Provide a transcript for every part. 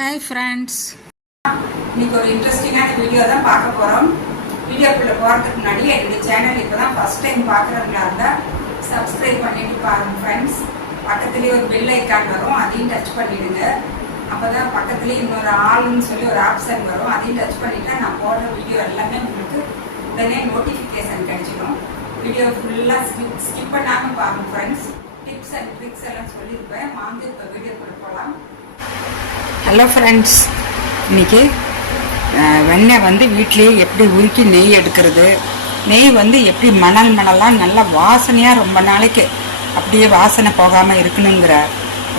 Hi friends, இன்னைக்கு ஒரு இன்ட்ரெஸ்டிங்கான வீடியோ தான் பார்க்க போகிறோம். வீடியோக்குள்ளே போகிறதுக்கு முன்னாடி என்னுடைய சேனல் இப்போ தான் ஃபஸ்ட் டைம் பார்க்குறவங்களா இருந்தால் சப்ஸ்கிரைப் பண்ணிட்டு பாருங்கள் ஃப்ரெண்ட்ஸ். பக்கத்துலேயே ஒரு பெல் ஐக்கான் வரும், அதையும் டச் பண்ணிவிடுங்க. அப்போ தான் பக்கத்துலேயே இன்னொரு ஆளுன்னு சொல்லி ஒரு ஆப்ஷன் வரும், அதையும் டச் பண்ணிவிட்டா நான் போடுற வீடியோ எல்லாமே உங்களுக்கு உடனே நோட்டிஃபிகேஷன் கிடைச்சிடும். வீடியோ ஃபுல்லாக ஸ்கிப் பண்ணாமல் பாருங்கள் ஃப்ரெண்ட்ஸ். டிப்ஸ் அண்ட் ட்ரிக்ஸ் எல்லாம் சொல்லியிருப்பேன். வாங்க இப்போ வீடியோக்குள்ளே போகலாம். ஹலோ ஃப்ரெண்ட்ஸ், இன்றைக்கி வெண்ணெய் வந்து வீட்லேயே எப்படி உருக்கி நெய் எடுக்கிறது, நெய் வந்து எப்படி மணலாக நல்லா வாசனையாக ரொம்ப நாளைக்கு அப்படியே வாசனை போகாமல் இருக்கணுங்கிற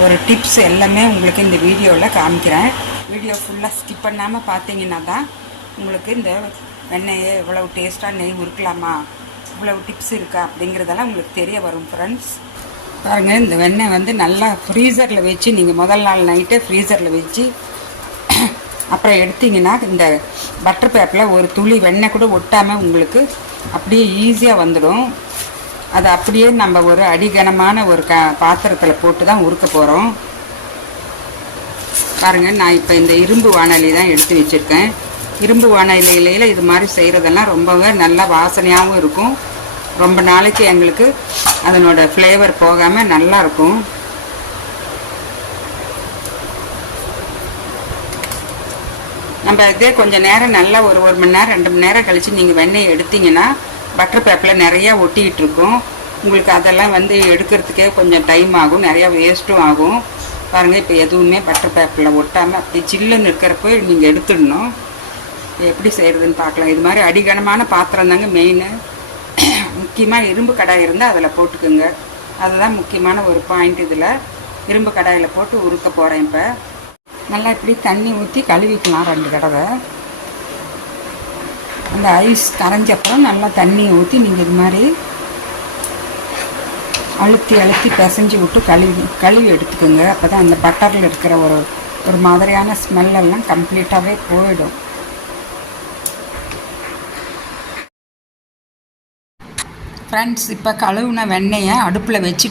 ஒரு டிப்ஸ் எல்லாமே உங்களுக்கு இந்த வீடியோவில் காமிக்கிறேன். வீடியோ ஃபுல்லாக ஸ்கிப் பண்ணாமல் பார்த்தீங்கன்னா தான் உங்களுக்கு இந்த வெண்ணெயை இவ்வளவு டேஸ்ட்டாக நெய் உருக்கலாமா, இவ்வளவு டிப்ஸ் இருக்கா அப்படிங்கிறதெல்லாம் உங்களுக்கு தெரிய வரும் ஃப்ரெண்ட்ஸ். பாருங்கள், இந்த வெண்ணெய் வந்து நல்லா ஃப்ரீசரில் வச்சு நீங்கள் முதல் நாள் நைட்டே ஃப்ரீசரில் வச்சு அப்புறம் எடுத்திங்கன்னா இந்த பட்டர் பேப்பரில் ஒரு துளி வெண்ணெய் கூட ஒட்டாமல் உங்களுக்கு அப்படியே ஈஸியாக வந்துடும். அது அப்படியே நம்ம ஒரு அடிகனமான ஒரு பாத்திரத்தில் போட்டு தான் உருக்க போகிறோம். பாருங்கள், நான் இப்போ இந்த இரும்பு வாணலி தான் எடுத்து வச்சுருக்கேன். இரும்பு வாணலியில் இது மாதிரி செய்கிறதெல்லாம் ரொம்பவே நல்லா வாசனையாகவும் இருக்கும். ரொம்ப நாளைக்கு எங்களுக்கு அதனோட ஃப்ளேவர் போகாமல் நல்லாயிருக்கும். நம்ம இதே கொஞ்சம் நேரம் நல்லா ஒரு மணி நேரம் 2 மணி நேரம் கழித்து நீங்கள் வெண்ணெய் எடுத்திங்கன்னா பட்டர் பேப்பரில் நிறையா ஒட்டிக்கிட்டு இருக்கும். உங்களுக்கு அதெல்லாம் வந்து எடுக்கிறதுக்கே கொஞ்சம் டைம் ஆகும், நிறையா வேஸ்ட்டும் ஆகும். பாருங்கள், இப்போ எதுவுமே பட்டர் பேப்பரில் ஒட்டாமல் அப்படி சில்லுன்னு இருக்கிறப்போ நீங்கள் எடுத்துடணும். எப்படி செய்கிறதுன்னு பார்க்கலாம். இது மாதிரி அடிகனமான பாத்திரம் தாங்க மெயின். முக்கியமாக இரும்பு கடாய் இருந்தால் அதில் போட்டுக்குங்க. அதுதான் முக்கியமான ஒரு பாயிண்ட். இதில் இரும்பு கடாயில் போட்டு உருக்க போகிறேன். இப்போ நல்லா இப்படி தண்ணி ஊற்றி கழுவிக்கலாம் 2 தடவை. அந்த ஐஸ் கரைஞ்சப்பறம் நல்லா தண்ணியை ஊற்றி நீங்கள் இது மாதிரி அழுத்தி பிசைஞ்சு விட்டு கழுவி எடுத்துக்கோங்க. அப்போ தான் அந்த பட்டரில் இருக்கிற ஒரு மாதிரியான ஸ்மெல்லெல்லாம் கம்ப்ளீட்டாகவே போயிடும். ஃப்ரெண்ட்ஸ், இப்போ கழுவுன வெண்ணெயை அடுப்பில் வச்சு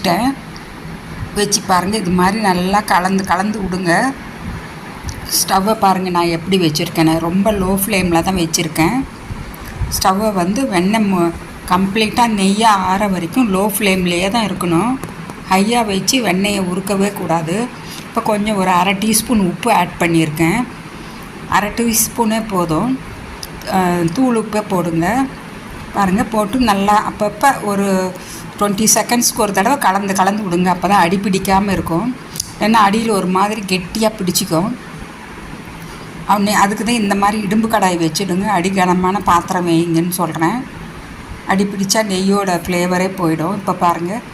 பாருங்கள். இது மாதிரி நல்லா கலந்து விடுங்க. ஸ்டவ்வை பாருங்கள், நான் எப்படி வச்சுருக்கேன். ரொம்ப லோ ஃப்ளேமில் தான் வச்சுருக்கேன். ஸ்டவ்வை வந்து வெண்ணெய் கம்ப்ளீட்டாக நெய்யாக ஆற வரைக்கும் லோ ஃப்ளேம்லேயே தான் இருக்கணும். ஹையாக வச்சு வெண்ணெயை உருக்கவே கூடாது. இப்போ கொஞ்சம் ஒரு 1/2 டீஸ்பூன் உப்பு ஆட் பண்ணியிருக்கேன். 1/2 டீஸ்பூனே போதும். தூள் உப்பே போடுங்க. பாருங்கள், போட்டு நல்லா அப்பப்போ ஒரு 20 செகண்ட்ஸ்க்கு ஒரு தடவை கலந்து விடுங்க. அப்போ தான் அடி பிடிக்காமல் இருக்கும். ஏன்னா அடியில் ஒரு மாதிரி கெட்டியாக பிடிச்சிக்கும். அதுக்கு தான் இந்த மாதிரி இடும்பு கடாய் வச்சுடுங்க. அடிகனமான பாத்திரம் வைங்கன்னு சொல்கிறேன். அடி பிடிச்சா நெய்யோட ஃப்ளேவரே போயிடும். இப்போ பாருங்கள்,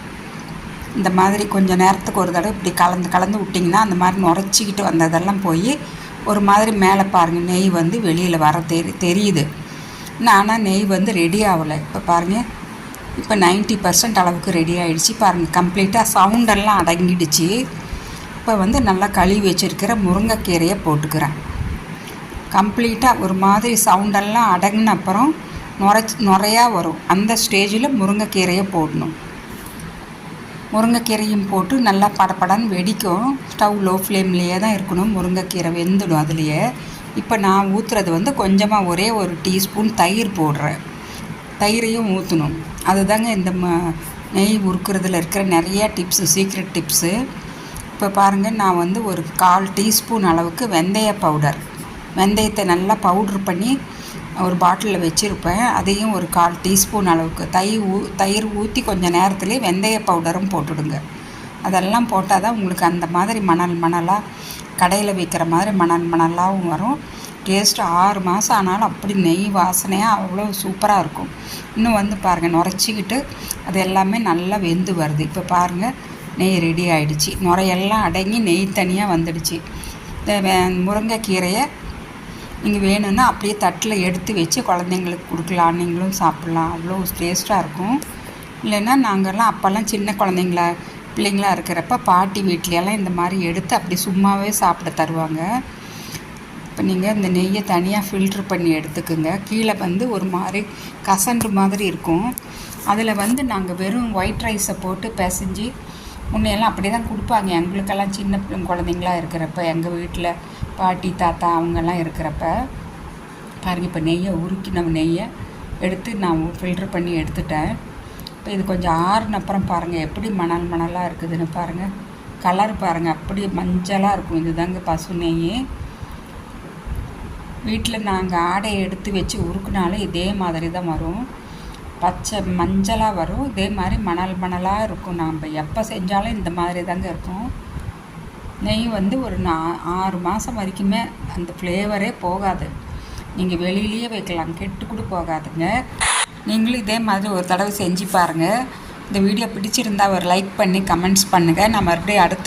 இந்த மாதிரி கொஞ்சம் நேரத்துக்கு ஒரு தடவை இப்படி கலந்து விட்டிங்கன்னா அந்த மாதிரி நுரைச்சிக்கிட்டு வந்ததெல்லாம் போய் ஒரு மாதிரி மேலே பாருங்கள் நெய் வந்து வெளியில் வர தெரியுது. ஆனால் நெய் வந்து ரெடி ஆகலை. இப்போ பாருங்கள், இப்போ 90% அளவுக்கு ரெடி ஆகிடுச்சு. பாருங்கள், கம்ப்ளீட்டாக சவுண்டெல்லாம் அடங்கிடுச்சு. இப்போ வந்து நல்லா கழுவி வச்சுருக்கிற முருங்கைக்கீரையை போட்டுக்கிறேன். கம்ப்ளீட்டாக ஒரு மாதிரி சவுண்டெல்லாம் அடங்கின அப்புறம் நுரையா வரும். அந்த ஸ்டேஜில் முருங்கைக்கீரையை போடணும். முருங்கைக்கீரையும் போட்டு நல்லா படப்படன்னு வெடிக்கும். ஸ்டவ் லோ ஃப்ளேம்லேயே தான் இருக்கணும். முருங்கைக்கீரை வெந்துடும் அதுலேயே. இப்போ நான் ஊற்றுறது வந்து கொஞ்சமாக ஒரே ஒரு டீஸ்பூன் தயிர் போடுறேன். தயிரையும் ஊற்றணும். அதுதாங்க இந்த நெய் உருக்குறதுல இருக்கிற நிறையா டிப்ஸு, சீக்ரெட் டிப்ஸு. இப்போ பாருங்கள், நான் வந்து ஒரு 1/4 டீஸ்பூன் அளவுக்கு வெந்தயத்தை நல்லா பவுட்ரு பண்ணி ஒரு பாட்டிலில் வச்சுருப்பேன். அதையும் ஒரு 1/4 டீஸ்பூன் அளவுக்கு தயிர் ஊற்றி கொஞ்சம் நேரத்துலேயே வெந்தய பவுடரும் போட்டுடுங்க. அதெல்லாம் போட்டால் தான் உங்களுக்கு அந்த மாதிரி மணலாக கடையில் வைக்கிற மாதிரி மணலாகவும் வரும். டேஸ்ட்டு 6 மாதம் ஆனாலும் அப்படி நெய் வாசனையாக அவ்வளோ சூப்பராக இருக்கும். இன்னும் வந்து பாருங்கள், நுரைச்சிக்கிட்டு அது எல்லாமே நல்லா வெந்து வருது. இப்போ பாருங்கள், நெய் ரெடி ஆகிடுச்சு. நுரையெல்லாம் அடங்கி நெய் தனியாக வந்துடுச்சு. இந்த முருங்கைக்கீரையை நீங்கள் வேணும்னா அப்படியே தட்டில் எடுத்து வச்சு குழந்தைங்களுக்கு கொடுக்கலாம். நீங்களும் சாப்பிட்லாம். அவ்வளோ டேஸ்ட்டாக இருக்கும். இல்லைன்னா நாங்கள்லாம் அப்போல்லாம் சின்ன பிள்ளைங்களாக இருக்கிறப்ப பாட்டி வீட்லையெல்லாம் இந்த மாதிரி எடுத்து அப்படி சும்மாவே சாப்பிட தருவாங்க. இப்போ நீங்கள் இந்த நெய்யை தனியாக ஃபில்ட்ரு பண்ணி எடுத்துக்குங்க. கீழே வந்து ஒரு மாதிரி கசண்டு மாதிரி இருக்கும். அதில் வந்து நாங்கள் வெறும் ஒயிட் ரைஸை போட்டு பிசைஞ்சு முன்னையெல்லாம் அப்படி தான் கொடுப்பாங்க. எங்களுக்கெல்லாம் சின்ன குழந்தைங்களா இருக்கிறப்ப எங்கள் வீட்டில் பாட்டி தாத்தா அவங்கெல்லாம் இருக்கிறப்ப பாருங்கள். இப்போ நெய்யை உருக்கின நெய்யை எடுத்து நான் ஃபில்ட்ரு பண்ணி எடுத்துட்டேன். இப்போ இது கொஞ்சம் ஆறுன அப்புறம் பாருங்கள் எப்படி மணல் மணலாக இருக்குதுன்னு பாருங்கள். கலர் பாருங்கள், அப்படி மஞ்சளாக இருக்கும். இது தாங்க பசு நெய். வீட்டில் நாங்கள் ஆடையை எடுத்து வச்சு உருக்குனாலும் இதே மாதிரி தான் வரும். பச்சை மஞ்சளாக வரும். இதே மாதிரி மணல் மணலாக இருக்கும். நாம் எப்போ செஞ்சாலும் இந்த மாதிரி தாங்க இருக்கும். நெய் வந்து ஒரு 6 மாதம் வரைக்குமே அந்த ஃப்ளேவரே போகாது. நீங்கள் வெளியிலேயே வைக்கலாம், கெட்டு கூட போகாதுங்க. நீங்களும் இதே மாதிரி ஒரு தடவை செஞ்சு பாருங்கள். இந்த வீடியோ பிடிச்சிருந்தா ஒரு லைக் பண்ணி கமெண்ட்ஸ் பண்ணுங்கள். நான் மறுபடியும் அடுத்த